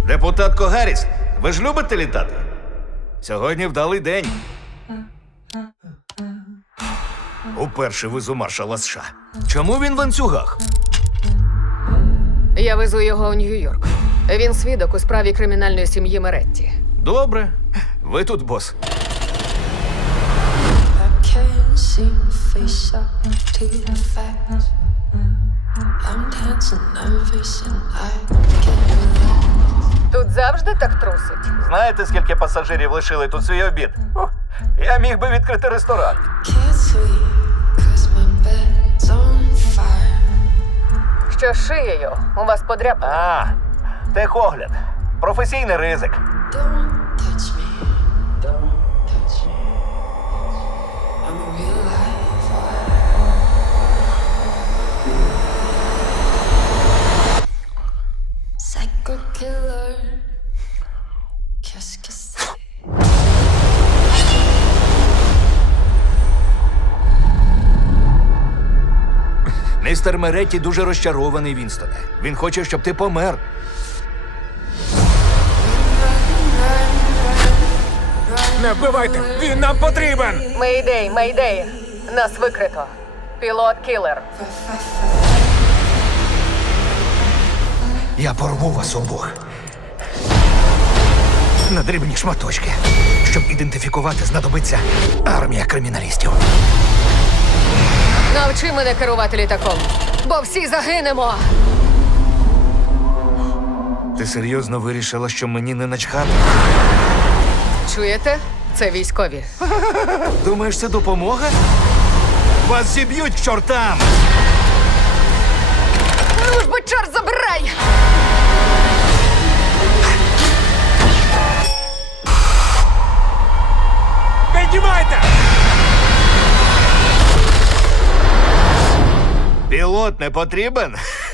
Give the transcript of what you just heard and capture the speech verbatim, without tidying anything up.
Депутатко Гарріс, ви ж любите літати? Сьогодні вдалий день. Уперше везу маршала США. Чому він в ланцюгах? Я везу його у Нью-Йорк. Він свідок у справі кримінальної сім'ї Меретті. Добре. Ви тут, бос. I can't seem to face up to the facts. I'm dancing nervous and I can't relax. Тут завжди так трусить. Знаєте, скільки пасажирів лишили тут свій обід? Ух, я міг би відкрити ресторан. Can't sleep 'cause my bed's on fire. Що з шиєю? У вас подряпина. А, техогляд. Професійний ризик. Don't touch me, don't touch me. I'm a real life fire. Psycho killer. Qu'est-ce que c'est? Містер Меретті дуже розчарований, Вінстоне. Він хоче, щоб ти помер. Не вбивайте! Він нам потрібен! Мейдей, мейдей. Нас викрито. Пілот кілер. Я порву вас обох. На дрібні шматочки. Щоб ідентифікувати, знадобиться армія криміналістів. Навчи мене керувати літаком, бо всі загинемо. Ти серйозно вирішила, що мені не начхати? Чуєте? Це військові. Думаєш, це допомога? Вас зіб'ють к чортам! Ну ж бо чорт забирай! Піднімайте! Пілот не потрібен?